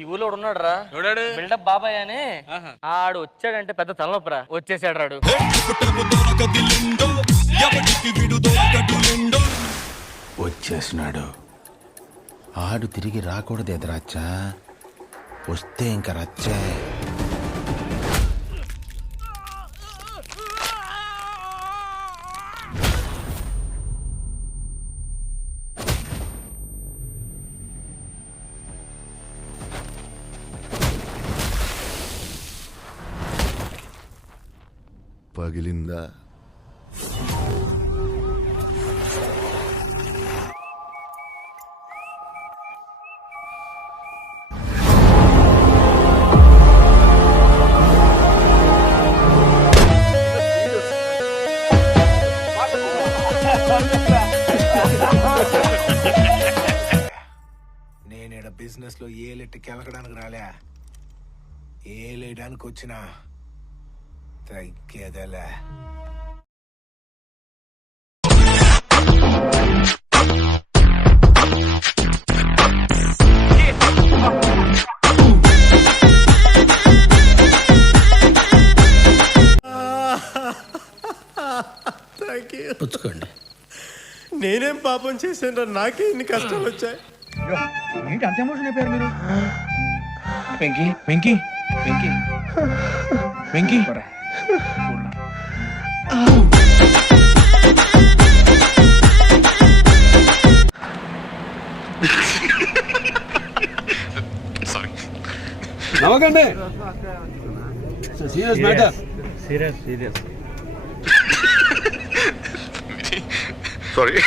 ఈ ఊళ్ళో ఉన్నాడు రా బిల్డప్ బాబాయ్ అని. ఆడు వచ్చాడంటే పెద్ద తలనొప్పరా. వచ్చేసాడు రాడు. వచ్చేసినాడు. ఆడు తిరిగి రాకూడదు ఎదురచ్చా. వస్తే ఇంక రచ్చే. పగిలిందా? నేనేడ బిజినెస్ లో ఏలెట్టి కెలకడానికి రాలే, ఏలేయడానికి వచ్చిన తగ్గేదలే. పుచ్చుకోండి. నేనేం పాపం చేశాను, నాకే ఇన్ని కష్టాలు వచ్చాయి. ఏంటి అంత ఎమోషన్ అయిపోయారు మీరు? వెంకీ వెంకీ వెంకీ వెంకీ నవ్వకండి. Serious matter. సీరియస్. సారీ.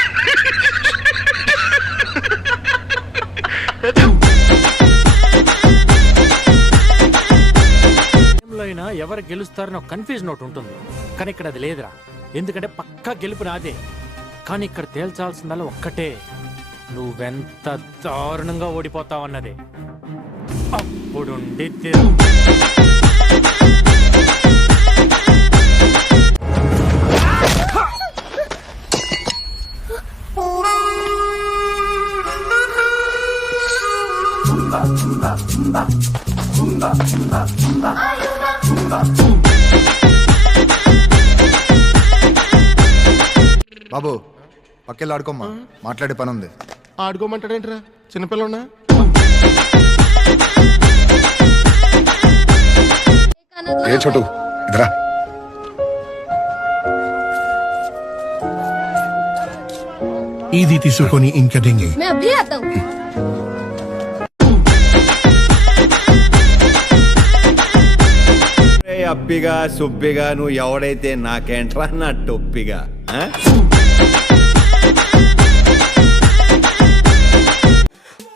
అయినా ఎవరు గెలుస్తారని ఒక కన్ఫ్యూజన్ ఒకటి ఉంటుంది, కానీ ఇక్కడ అది లేదురా. ఎందుకంటే పక్కా గెలుపు నాదే. కానీ ఇక్కడ తేల్చాల్సిందల్లా ఒక్కటే, నువ్వెంత దారుణంగా ఓడిపోతావన్నదే. అప్పుడుండి బాబు పక్కెళ్ళి ఆడుకోమ్మా, మాట్లాడే పని ఉంది. ఆడుకోమంటాడేంట్రా, చిన్నపిల్లన్నా? ఏ చోటు ఇదరా. ఇది తీసుకొని ఇంకా డింగి. అప్పిగా సుబ్బిగా నువ్వు ఎవడైతే నాకేంట్రా నా టొప్పిగా.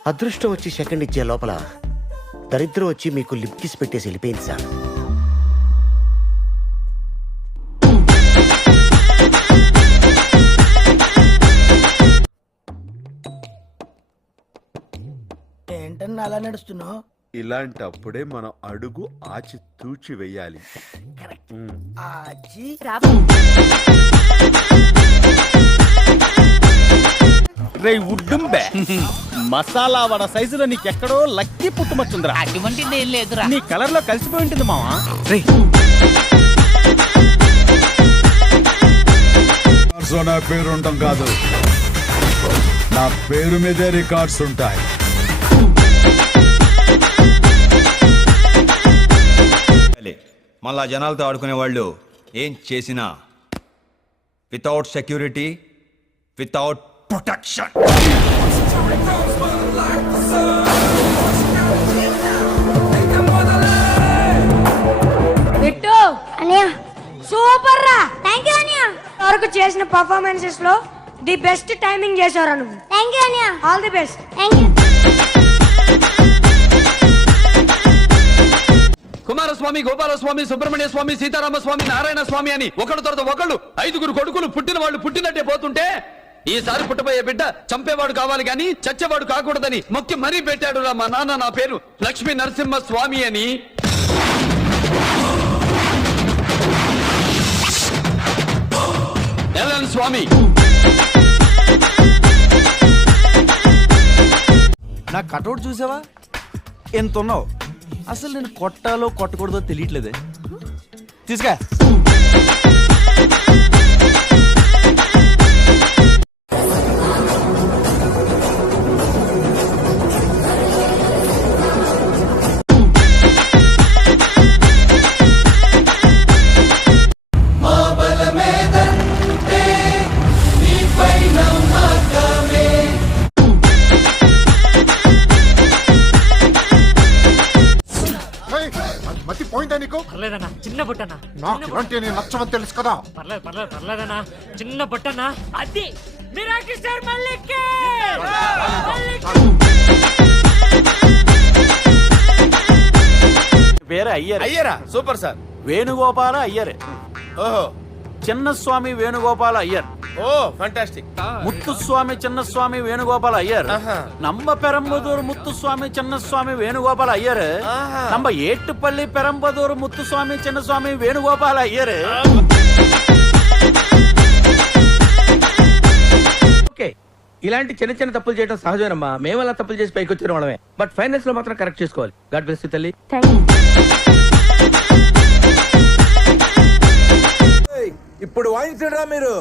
అదృష్టం వచ్చి సెకండ్ ఇచ్చే లోపల దరిద్రం వచ్చి మీకు లిప్ కిస్ పెట్టేసి వెళ్ళిపోయింది సార్. ఏంటన్నా అలా నడుస్తున్నావు? ఇలాంటప్పుడే మనం అడుగు ఆచి తూచి వెయ్యాలి. మసాలా వడ సైజులో నీకెక్కడో లక్కీ పుట్టుమచ్చుందిరా. అటువంటిది ఏం లేదురా. నీ కలర్ లో కలిసిపోయి ఉంటుంది మావా. నా పేరు ఉండటం కాదు, నా పేరు మీదే రికార్డ్స్ ఉంటాయి. మళ్ళా జనాలతో ఆడుకునే వాళ్ళు ఏం చేసినా without security, without protection. Bittu Aniya super రా. థాంక్యూ అనియా. వరకు చేసిన పర్ఫార్మెన్సెస్ లో ది బెస్ట్ టైమింగ్ చేశారు నువ్వు. Thank you Aniya. All the best. Thank you. Kumaraswamy, Gopalaswamy, Subrahmanya Swamy, Seetharama Swamy, Narayana Swamy అని ఒకళ్ళ తర్వాత ఒకళ్ళు 5 కొడుకులు పుట్టిన వాళ్ళు పుట్టినట్టే పోతుంటే ఈసారి పుట్టబోయే బిడ్డ చంపేవాడు కావాలి గాని చచ్చేవాడు కాకూడదని మొక్కి మరీ పెట్టాడు రా మా నాన్న. నా పేరు లక్ష్మీ నరసింహ స్వామి అని. స్వామి నా కటౌట్ చూసావా? ఎంత ఉన్నావు? అసలు నేను కొట్టాలో కొట్టకూడదో తెలియట్లేదే. తీసుకా. మతి పోయిందా నీకు? పర్లేదన్నా, చిన్న బుట్టనా. నాకు ఇలాంటి నేను నచ్చమని తెలుసు కదా. పర్లేదన్నా, చిన్న బుట్టనా. అది మిరాకిల్ స్టార్ మల్లికే. పేరు అయ్యర్. అయ్యారా? Super sir. వేణుగోపాల అయ్యర్. ఓహో, చిన్నస్వామి వేణుగోపాల అయ్యర్. Oh fantastic. ముత్తుస్వామి చిన్నస్వామి వేణుగోపాల అయ్యర్. நம்ம பெரம்பதூர் முத்துசுவாமி சின்னசுவாமி வேணுகோபால ஐயர். நம்ம ஏட்டுப்பள்ளி பெரம்பதூர் முத்துசுவாமி சின்னசுவாமி வேணுகோபால ஐயர். ఓకే, ఇలాంటి చిన్న చిన్న తప్పులు చేయడం సహజమేనమ్మా. మేము అలా తప్పులు చేసి పైకి వచ్చిన వాళ్ళమే. బట్ ఫైనల్స్ లో మాత్రం కరెక్ట్ చేసుకోవాలి. గాడ్ బ్లెస్ యు తల్లి. ఇప్పుడు వాయించరా మీరు.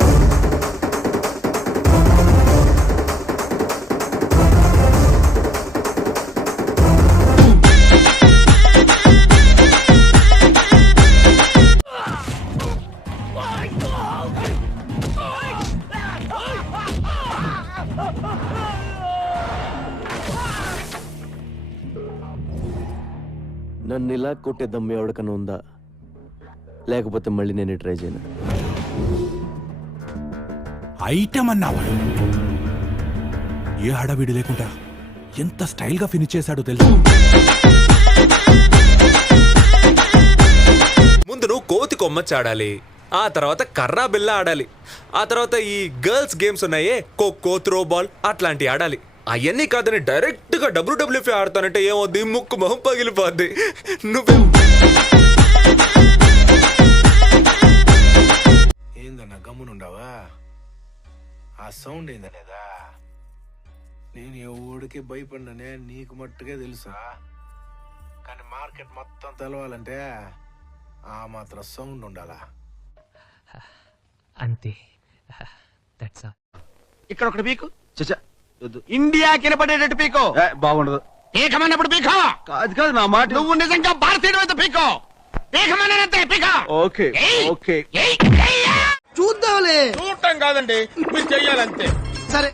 నన్ను ఇలా కొట్టే దమ్ము ఎవరికన్నా ఉందా? లేకపోతే మళ్ళీ నేను ట్రై చేయను. ఐటమ్ అన్నావా? ఏ హడావిడి లేకుండా ఎంత స్టైల్ గా ఫినిష్ చేశాడో తెలుసు. ముందు నువ్వు కోతి కొమ్మచ్చి ఆడాలి, ఆ తర్వాత కర్రా బిల్ల ఆడాలి, ఆ తర్వాత ఈ గర్ల్స్ గేమ్స్ ఉన్నాయే ఖోఖో, త్రో బాల్ అట్లాంటివి ఆడాలి. అవన్నీ కాదని డైరెక్ట్ గా WWF ఆడతానంటే ఏమవుద్ది? ముక్కు మొహం పగిలిపోద్ది. నువ్వే ఏందన్నా గమ్మునుండవా? ఆ సౌండ్ ఏందనేదా? నేను ఎవడికి భయపడిననే నీకు మట్టుగా తెలుసా? కానీ మార్కెట్ మొత్తం తెలవాలంటే ఆ మాత్రం సౌండ్ ఉండాలా? అంతే. That's all. ఇక్కడ ఒకటి పీకు. ఇండియా కినపడేటట్టు పీకో. బాగుండదు. పీకమన్నప్పుడు పీకో. కాదు కాదు నా మాట. నువ్వు నిజంగా భారతీయుడు అయితే పీకో. పీకమన్నంతే పీకో. Okay okay. చూద్దాంలే. చూడటం కాదండి, మీరు చెయ్యాలంతే.